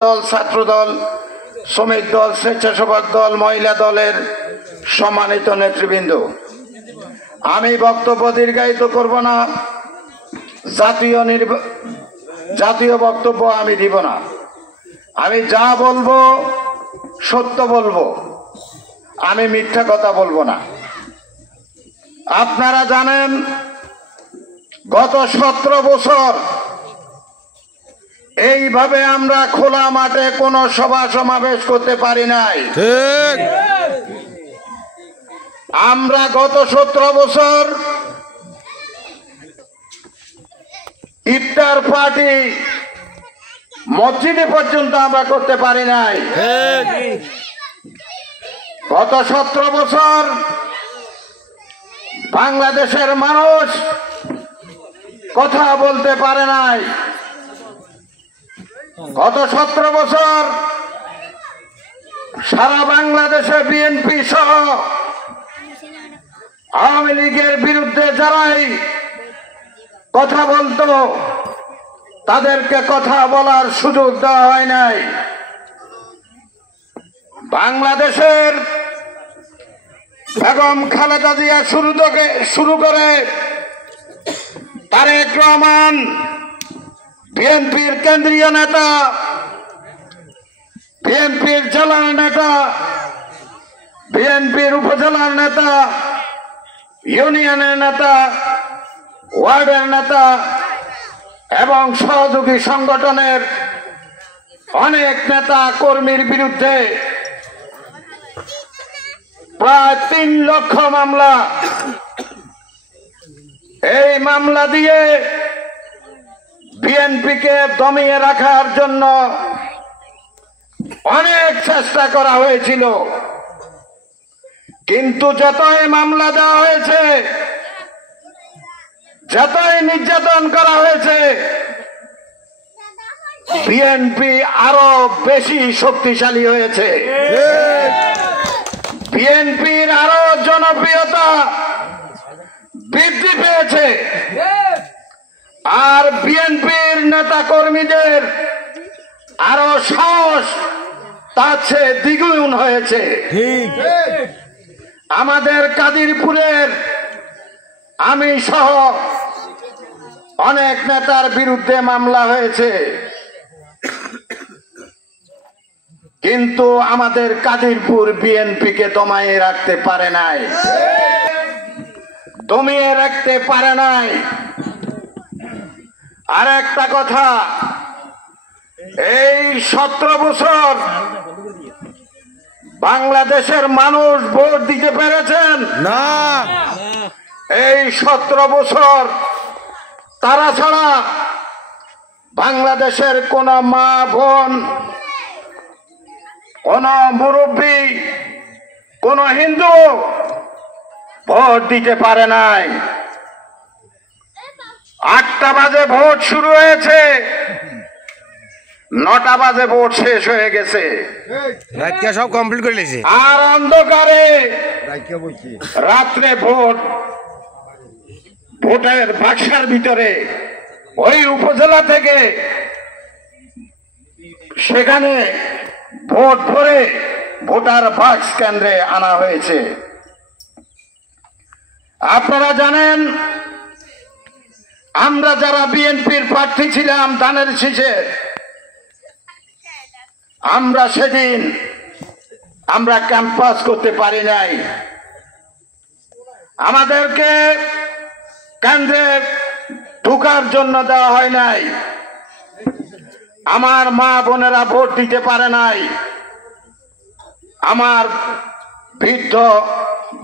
দল, ছাত্র দল, শ্রমিক দল, স্বেচ্ছাসেবক দল, মহিলা দলের সম্মানিত নেতৃবৃন্দ, আমি বক্তব্য দীর্ঘায়িত করব না। জাতীয় বক্তব্য আমি দিব না। আমি যা বলবো সত্য বলবো, আমি মিথ্যা কথা বলবো না। আপনারা জানেন গত 17 বছর এইভাবে আমরা খোলা মাঠে কোনো সভা সমাবেশ করতে পারি নাই। আমরা গত 17 বছর ইফতার পার্টি মসজিদে পর্যন্ত আমরা করতে পারি নাই। গত 17 বছর বাংলাদেশের মানুষ কথা বলতে পারে নাই। গত 17 বছর সারা বাংলাদেশে বিএনপি সহ আওয়ামী লীগের বিরুদ্ধে যারাই কথা বলতো তাদেরকে কথা বলার সুযোগ দেওয়া হয় নাই। বাংলাদেশের বেগম খালেদা জিয়া শুরু করে তারেক রহমান, বিএনপির কেন্দ্রীয় নেতা, বিএনপির জেলার নেতা, বিএনপির উপজেলার নেতা, ইউনিয়নের নেতা, ওয়ার্ডের নেতা এবং সহযোগী সংগঠনের অনেক নেতা কর্মীর বিরুদ্ধে প্রায় 3 লক্ষ মামলা। এই মামলা দিয়ে বিএনপিকে দমিয়ে রাখার জন্য অনেক চেষ্টা করা হয়েছিল, কিন্তু যতই মামলা দেওয়া হয়েছে, যতই নির্যাতন করা হয়েছে, বিএনপি আরো বেশি শক্তিশালী হয়েছে। বিএনপির আরো জনপ্রিয়তা বৃদ্ধি পেয়েছে, আর বিএনপির নেতা কর্মীদের আরো সাহস তার চেয়ে দ্বিগুণ হয়েছে। আমাদের কাদিরপুরের আমি সহ অনেক নেতার বিরুদ্ধে মামলা হয়েছে, কিন্তু আমাদের কাদিরপুর বিএনপিকে দমিয়ে রাখতে পারে নাই, দমিয়ে রাখতে পারে নাই। আর একটা কথা, এই 17 বছর বাংলাদেশের মানুষ ভোট দিতে পেরেছেন না। এই 17 বছর তারা ছাড়া বাংলাদেশের কোন মা বোন, কোন মুরব্বী, কোন হিন্দু ভোট দিতে পারে নাই। 8টা বাজে ভোট শুরু হয়েছে, 9টা বাজে ভোট শেষ হয়ে গেছে, সব কমপ্লিট করে নিয়েছে। আর অন্ধকারে রাত্রে ভোটের বাক্সার ভিতরে ওই উপজেলা থেকে সেখানে ভোট ভরে ভোটার বাক্স কেন্দ্রে আনা হয়েছে। আপনারা জানেন আমরা যারা বিএনপির প্রার্থী ছিলাম ধানের শীষে, আমরা সেদিন আমরা ক্যাম্পাস করতে পারি নাই। আমাদেরকে কেন্দ্রে ঢোকার জন্য দেওয়া হয় নাই। আমার মা বোনেরা ভোট দিতে পারে নাই, আমার বৃদ্ধ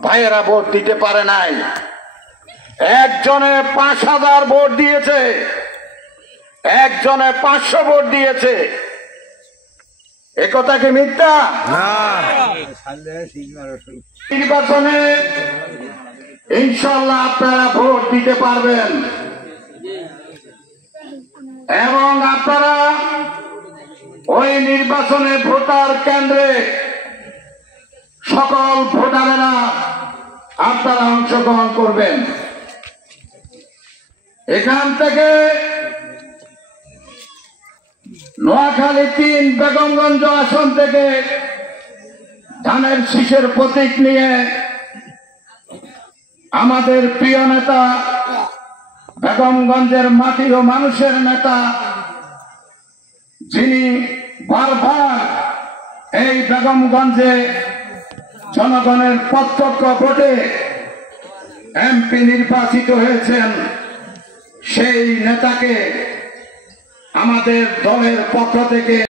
ভাইয়েরা ভোট দিতে পারে নাই। একজনে 5000 ভোট দিয়েছে, একজনে 500 ভোট দিয়েছে। একথা কি মিথ্যা? নির্বাচনে ইনশাল্লাহ আপনারা ভোট দিতে পারবেন, এবং আপনারা ওই নির্বাচনে ভোটার কেন্দ্রে সকল ভোটারেরা আপনারা অংশগ্রহণ করবেন। এখান থেকে নোয়াখালী 3 বেগমগঞ্জ আসন থেকে ধানের শীষের প্রতীক নিয়ে আমাদের প্রিয় নেতা, বেগমগঞ্জের মাটি ও মানুষের নেতা, যিনি বারবার এই বেগমগঞ্জে জনগণের প্রত্যক্ষ ভোটে এমপি নির্বাচিত হয়েছেন, সেই নেতাকে আমাদের দলের পক্ষ থেকে